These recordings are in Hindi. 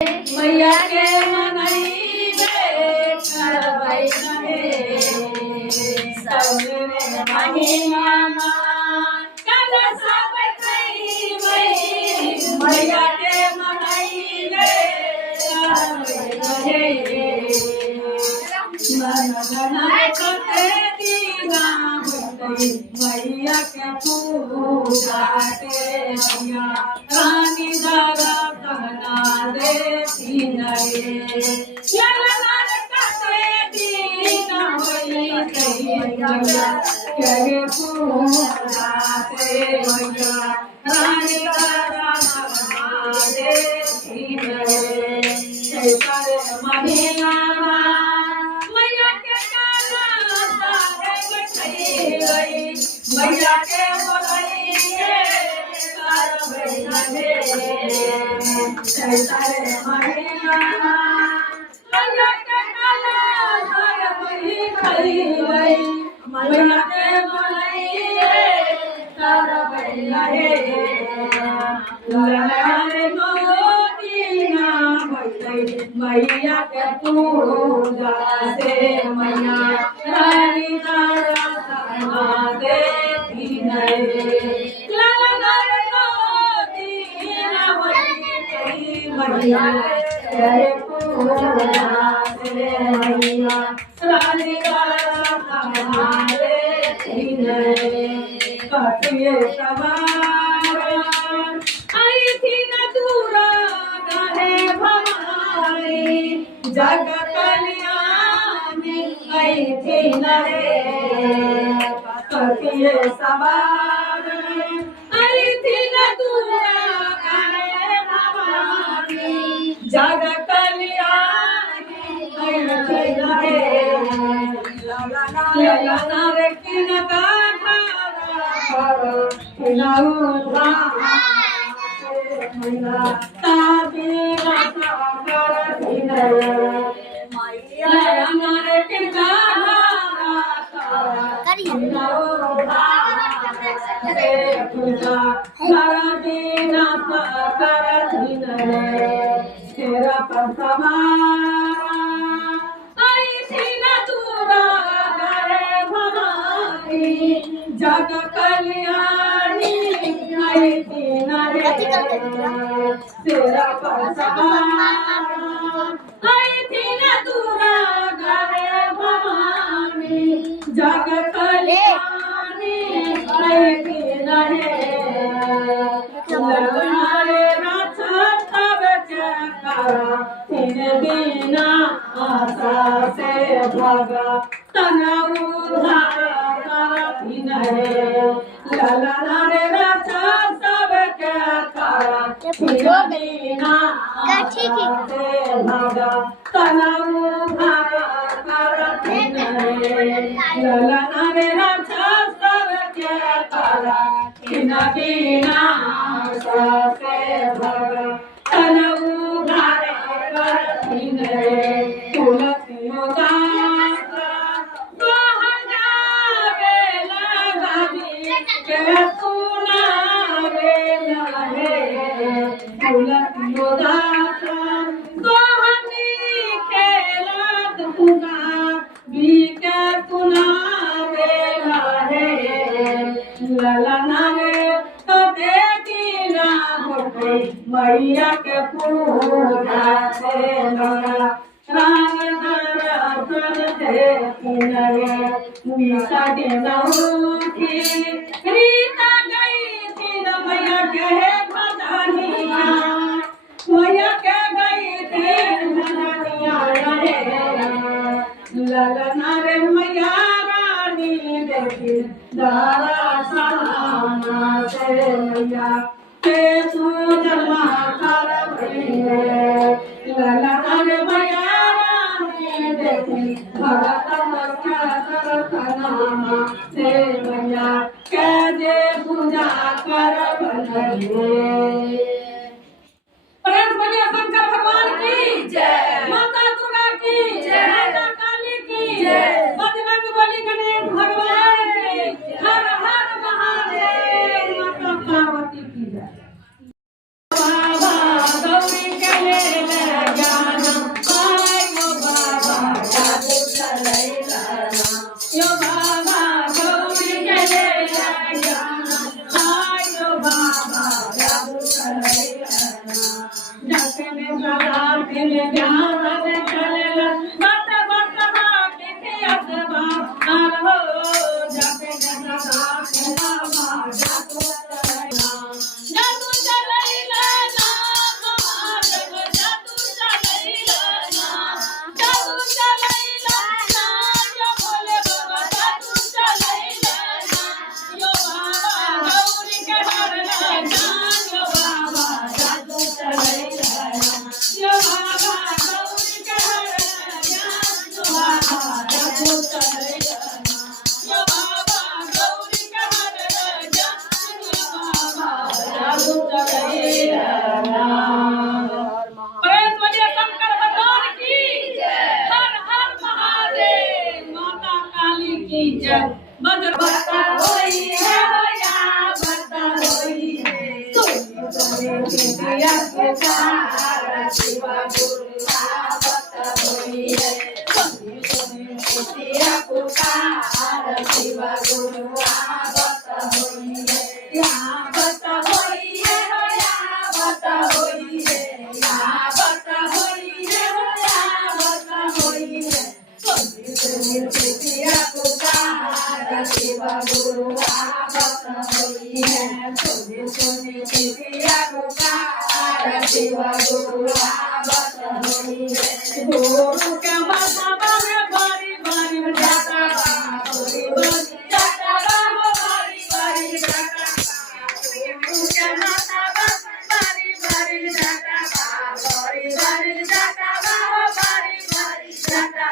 मैया के मनैबे करबै रहे सबने महिमा कल सब खैबै मैया के मनैबे करबै रहे मन कते दीना मैया के पूजा के मैया रानी दादा कहना देती नरे चलन कते दीना मैया के पूजा के मैया रानी दादा कहना देती नरे करे महिना मैया के बोलैए करबै रहे चैतरे महिना मैया के काला करबै खैबै मैया के बोलैए करबै रहे ललरे मोदीना बैठै मैया के पूजा से मैया रानी दादा कहना देती नरे ललरे मोदीना बैठै मैया के पूजा से मैया रानी दादा कहना देती नरे कटिए सवार आई थी न दूरा गहे भवानी जग कल्याणी आई थी न रे कटिए सवार आई थी न दूरा गहे भवानी जग कल्याणी आई थी न रे ललना रे किन का जग कल्याणी आई थी नरे तेरा परसवार आई थी न दूरा गरे भवानी जग कल्याणी आई थी नरे ललनारे रथ तब चकारा तीन दीना आशा से भागा तना उधार करती नरे ललनारे रथ सब के तारा तीन दीना आशा से भागा तना उधार करती नरे ललनारे रथ सब के तारा तीन दीना आशा से भागा तना उधार करती नरे तुलसी के सुना रे लहे तुलसी दाता सोहनी खेलत पुना भी के सुना रे लहे ललना रे तो देखी ना होते मैया के पूजा से लगा रान दर्शन देखी नरे मीठा देना उठी रीता गई थी मैया के भजनिया मैया के गई थी भजनिया ललना रे मैया रानी देखी दारा सलाना से मैया के सुजमा करबै ललना रे मैया रानी देखी भगत नामा से मैया के जे पूजा करबै प्रेम बोलिए शंकर भगवान की जय माता दुर्गा की जय माता काली की जय बजरंग बली गणेश भगवान की हर हर महादेव माता पार्वती की जय बाबा गौरी के जपने सदा दिन ध्यान चलेला बत बत हाथी के असबा हर हो जपने सदा दिन जादू चलैला ना हमार जादू चलैला ना जादू चलैला ना यो बोले बाबा जादू चलैला ना यो बाबा गौरी के हरला जान यो बाबा जादू चलैला ना यो बाबा गौरी के हरला जान यो बाबा जादू चलैला ना यो बाबा गौरी के हरला जान यो बाबा जादू चलैला ना प्रेम बोलिए शंकर भगवान की जय हर हर महादेव माता काली की जय बजर बता होई है होया बता होई है सोनी पिया के कार शिवा गुरु बता होई है सोनी पिया को कार शिवा गुरु बता होई है यहाँ बता होई है होया बता होई है यहाँ बता होई है होया बता होई है सोनी पिया को कार शिवा गुरु बता होई है सोनी पिया को कार शिवा गुरु बता होई है गुरु के माता में बारी बारी जाता बारी बारी जाता बारी बारी जाता गुरु के माता बारी बारी जाता बारी बारी जाता बारी बारी जाता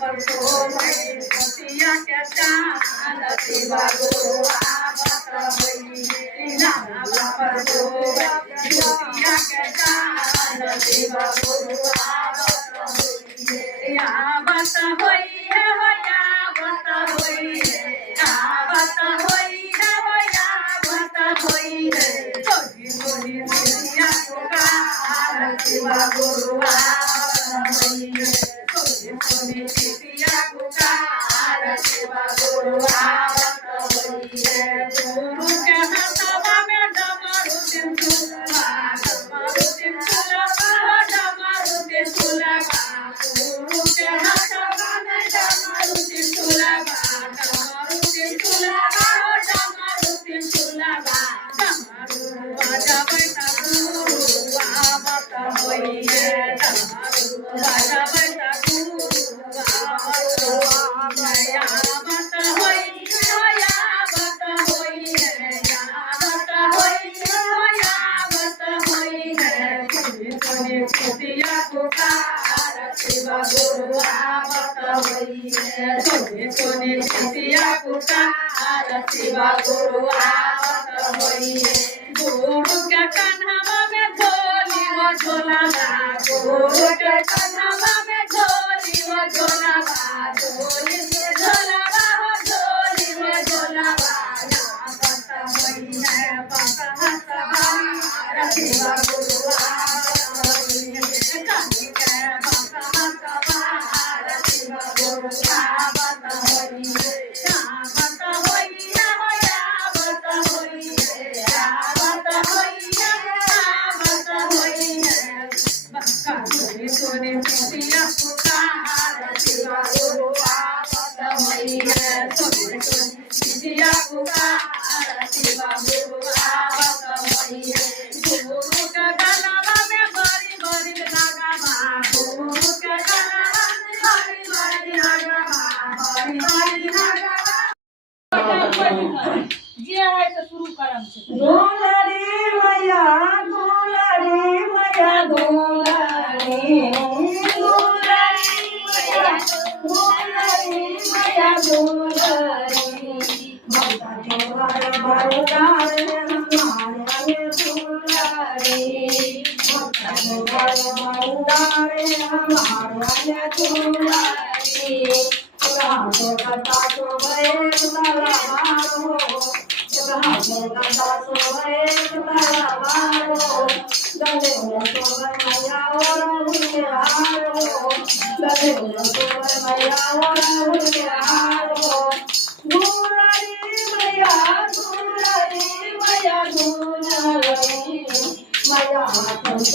पर तो मैं सतिया के चांद शिवा गुरु बता होई है नाना पर तो सतिया के चांद शिवा गुरु बता होई है या बता होई है होया बता होई है या बता होई है होया बता होई है सोनी सतिया को कार शिवा गुरु बता होई है सोनी सतिया को कार शिवा गुरु बता होई है गुरु के हाथवा में डमरू सिंधुला डमरू सिंधुला डमरू सिंधुला गुरु के हाथवा में डमरू सिंधुला डमरू सिंधुला डमरू सिंधुला डमरू बाजा बैठा गुरु बता होई है डमरू बाजा बैठा गुरु या बता होई या बता होई है या बता होई या बता होई है सोनी सतिया को कार शिवा गुरु बता होई है सोनी सतिया को कार शिवा गुरु बता होई है गुरु के कन्हवा में झोली वो झोला गुरु के कन्हवा में झोली वो झोला झोली में झोला झोली में झोला बता होई है बता हंसा शिवा गुरु बता होई है काली के बता हंसा शिवा गुरु बता होई है बता होई है होया बता होई है बता होई है बता होई है बक्का सोनी पिया को कार शिवा गुरु बता होई है सोनी पिया को कार शिवा गुरु बता होई है गुरु के गलवा में बड़ी बड़ी लगावा गुरु के गलवा में बड़ी बड़ी लगावा बड़ी बड़ी लगावा जे है तो शुरू करम से दुलारी मैया दुलारी मैया दुलारी दुलारी भक्ता देवर बरदार हमारे दुलारी भक्ता देवर बरदार हमारे दुलारी राधे कथा तो भय तुम्हारा मारो राधे कथा तो भय तुम्हारा मारो दले तो मैया और उनके हारो दले तो मैया और उनके हारो दुलारी मैया दुलारी मैया दुलारी मैया दुलारी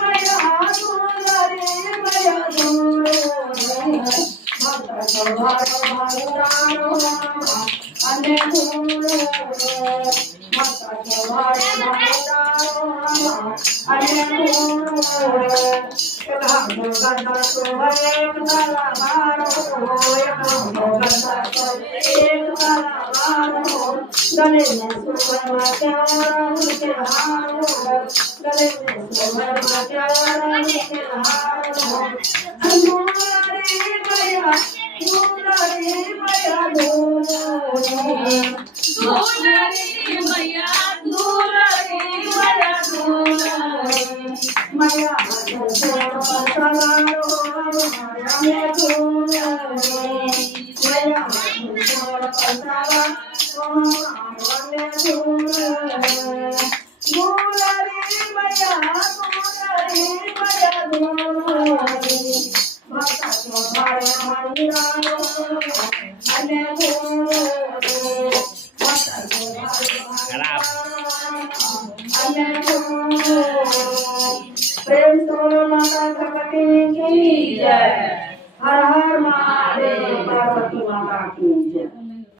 मैया दुलारी मैया दुलारी प्रेम से माता भगवती की जय। हर हर महादेव। पार्वती माता की जय।